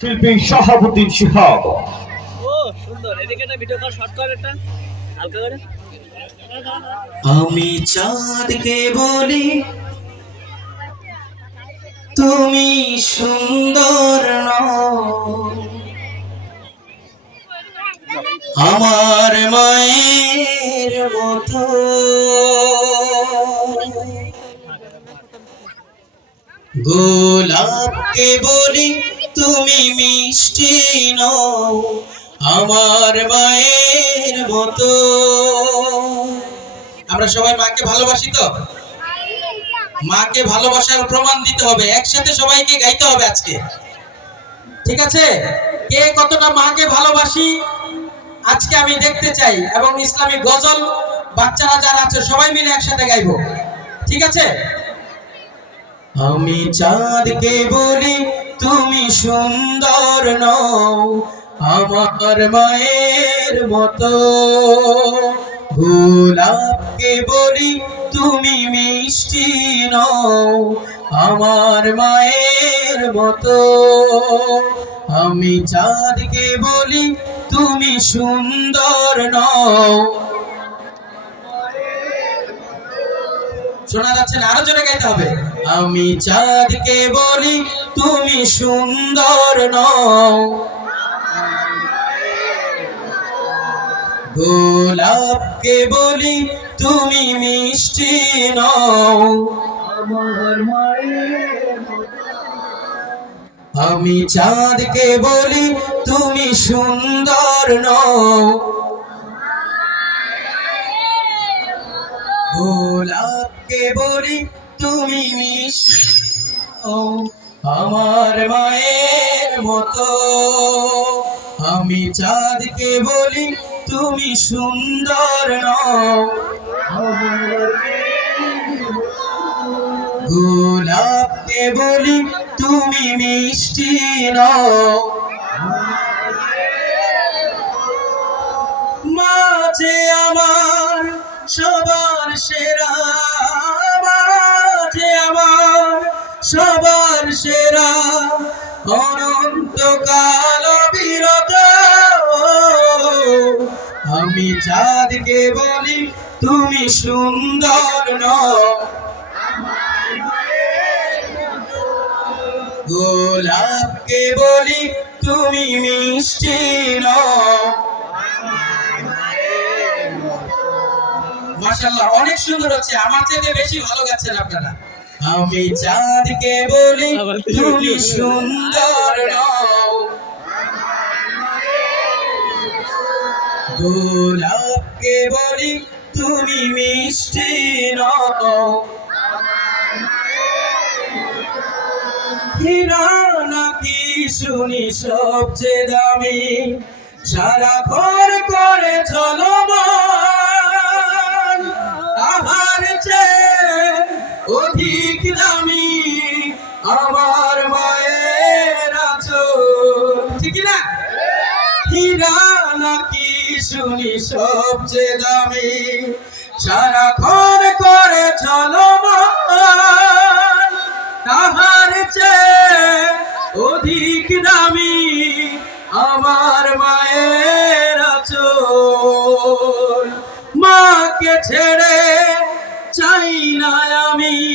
শিল্পী শাহাবুদ্দিন শিহাব। ও সুন্দর। এদিকে একটা ভিডিও কল শর্ট কর একটা। আমি চাঁদকে বলি তুমি সুন্দর নও। আমার মায়ের মতো। গোলাপকে বলি তুমি মিষ্টি নও আমার মায়ের মতো। আমরা সবাই মাকে ভালোবাসি তো? মাকে ভালোবাসার প্রমাণ দিতে হবে। একসাথে সবাইকে গাইতে হবে আজকে। ঠিক আছে? কে কতটা মাকে ভালোবাসি? আজকে আমি দেখতে চাই এবং ইসলামিক গজল, বাচ্চারা যারা আছে, সবাই মিলে একসাথে গাইবো। ঠিক আছে? আমি চাঁদকে বলি তুমি সুন্দর নও, আমার মায়ের মতো। গোলাপকে বলি তুমি মিষ্টি নও, আমার মায়ের মতো। আমি চাঁদকে বলি তুমি সুন্দর নও। শোনা যাচ্ছে না, আরও জোরে গাইতে হবে। আমি চাঁদকে বলি তুমি সুন্দর নও। গোলাপকে বলি তুমি মিষ্টি নও। আমি চাঁদকে বলি তুমি সুন্দর নও। গোলাপকে বলি তুমি মিষ্টি নও, আমার মায়ের মতো। আমি চাঁদকে বলি, তুমি সুন্দর নও। গোলাপকে বলি, তুমি মিষ্টি নও। মাঝে আমার সবার সেরা, মাঝে আমার সবার চাঁদকে বলি তুমি সুন্দর গোলাপকে বলি তুমি মিষ্টি নও। মাশাআল্লাহ অনেক সুন্দর হচ্ছে। আমার থেকে বেশি ভালো গাচ্ছেন আপনারা। আমি চাঁদকে বলি তুমি সুন্দর নও। গোলাপকে বলি তুমি মিষ্টি নও। হীরা নাকি শুনি সবচেয়ে দামি? সারা ঘর করে চলমান। চেয়ে অধিক দামি আমার মায়ের আচল ঠিক না? হীরা শুনি সবচেয়ে দামি সারা ঘর করে চলমান তাহার চেয়ে অধিক দামি আমার মায়ের আচল। মাকে ছেড়ে চাই না আমি।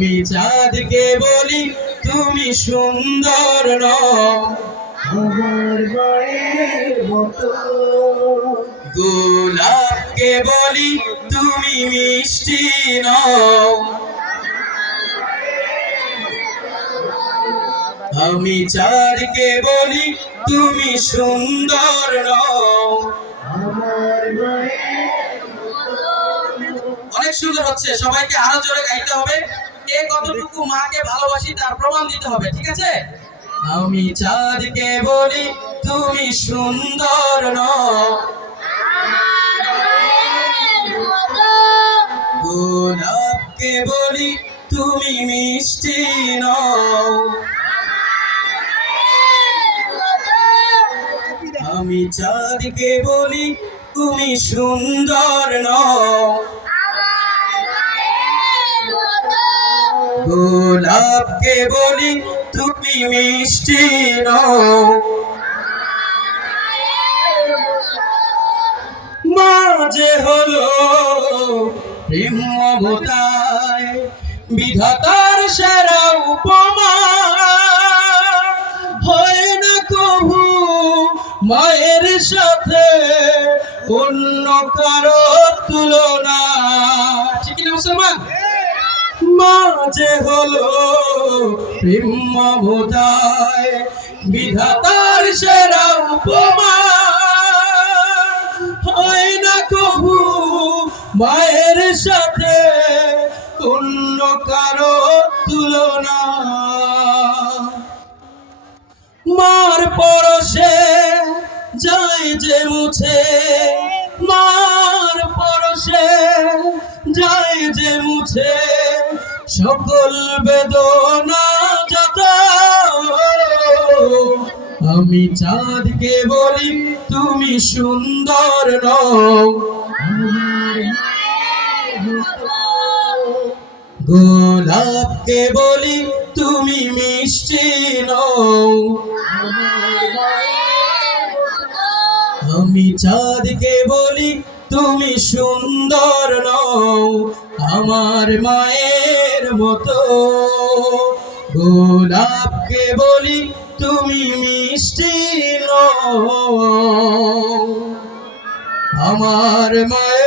আমি চাঁদকে বলি তুমি সুন্দর গোলাপকে বলি তুমি মিষ্টি নও। আমি চাঁদকে বলি তুমি সুন্দর অনেক সুন্দর হচ্ছে সবাইকে আরও জোরে গাইতে হবে। কে কতটুকু মাকে ভালোবাসি তার প্রমাণ দিতে হবে, ঠিক আছে? আমি চাঁদকে বলি, তুমি সুন্দর গোলাপকে বলি, তুমি মিষ্টি নও। আমি চাঁদকে বলি, তুমি সুন্দর নও। গোলাপকে বলি, তুমি মিষ্টি নও। মা যে হলো প্রেম মমতায়, বিধাতার সেরা উপমা। হয় না কবু মায়ের সাথে অন্য কারও তুলনা। ঠিক না মুসলমান? মা যে হলো প্রেম মমতায়। বিধাতার সেরা উপমা। হয় না কবু মায়ের সাথে, অন্য কারও তুলনা। মার পরশে যায় যে মুছে, মার পরশে যায় যে মুছে। সকল বেদনা যত আমি চাঁদকে বলি, তুমি সুন্দর নও। গোলাপকে বলি, তুমি মিষ্টি নও। আমি চাঁদকে বলি, তুমি সুন্দর নও। আমার মায়ের মতো। গোলাপকে বলি তুমি মিষ্টি নও। আমার মায়ের